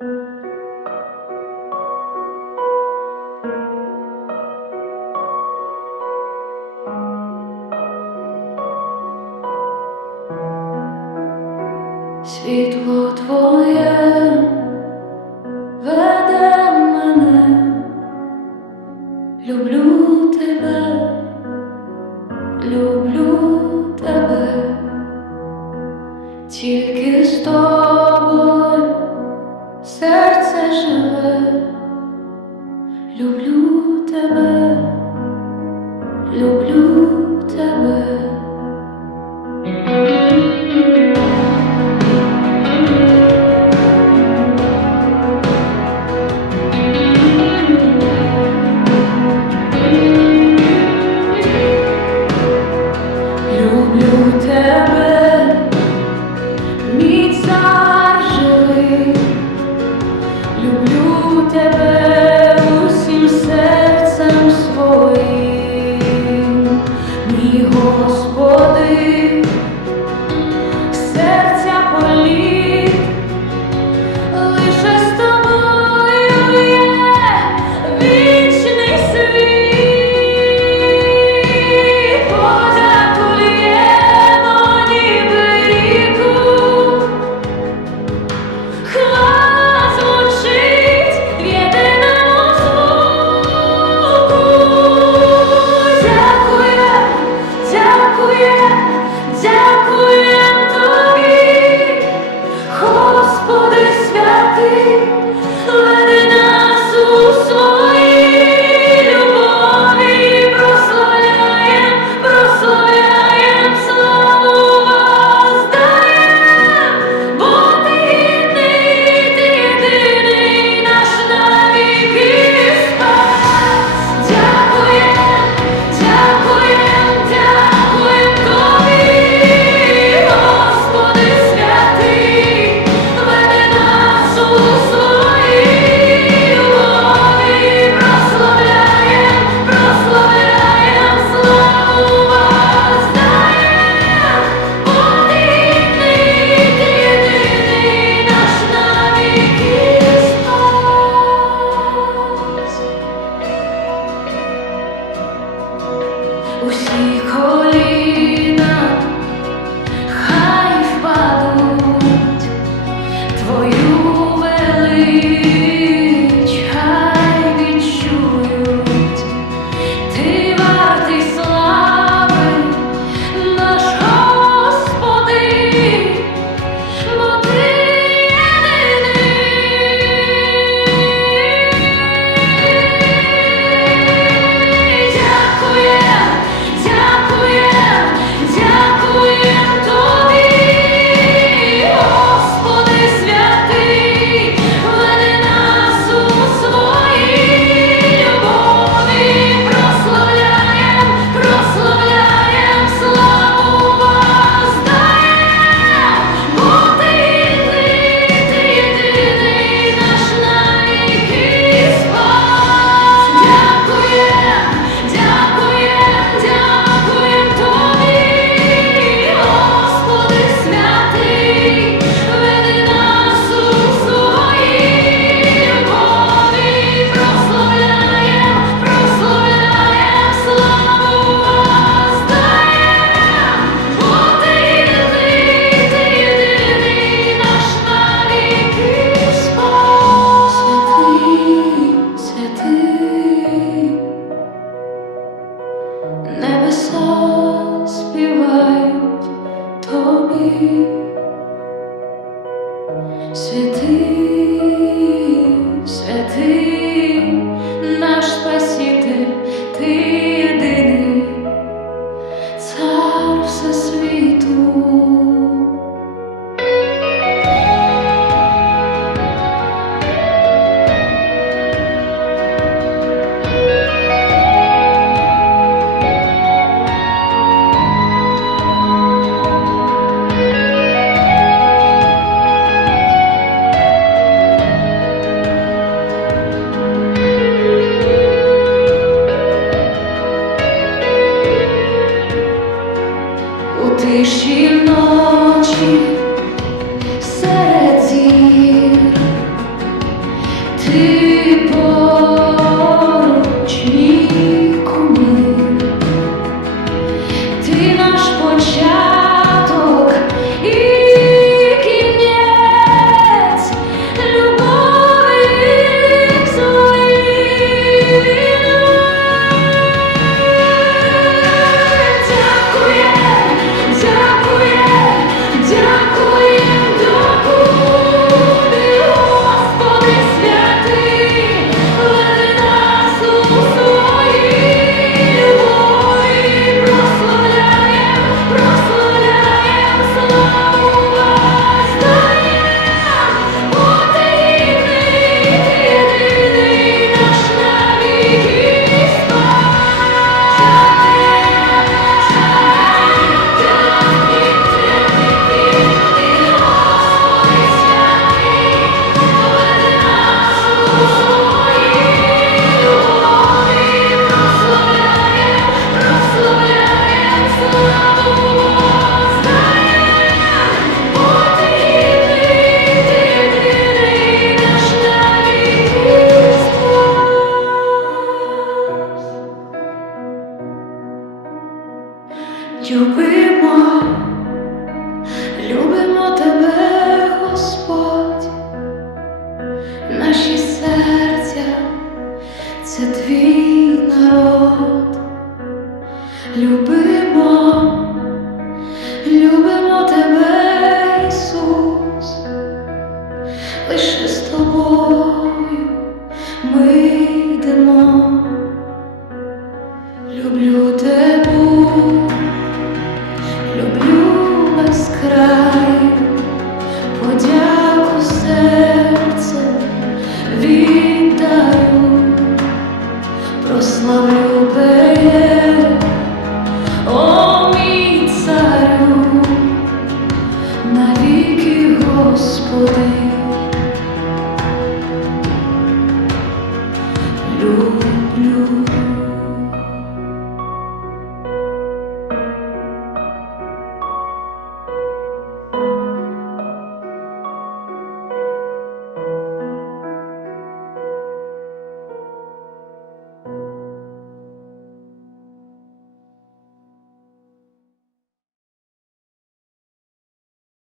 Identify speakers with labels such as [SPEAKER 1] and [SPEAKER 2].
[SPEAKER 1] Світло твоє веде мене, люблю тебе, люблю тебе, тільки з тобою. 什么 лише з тобою.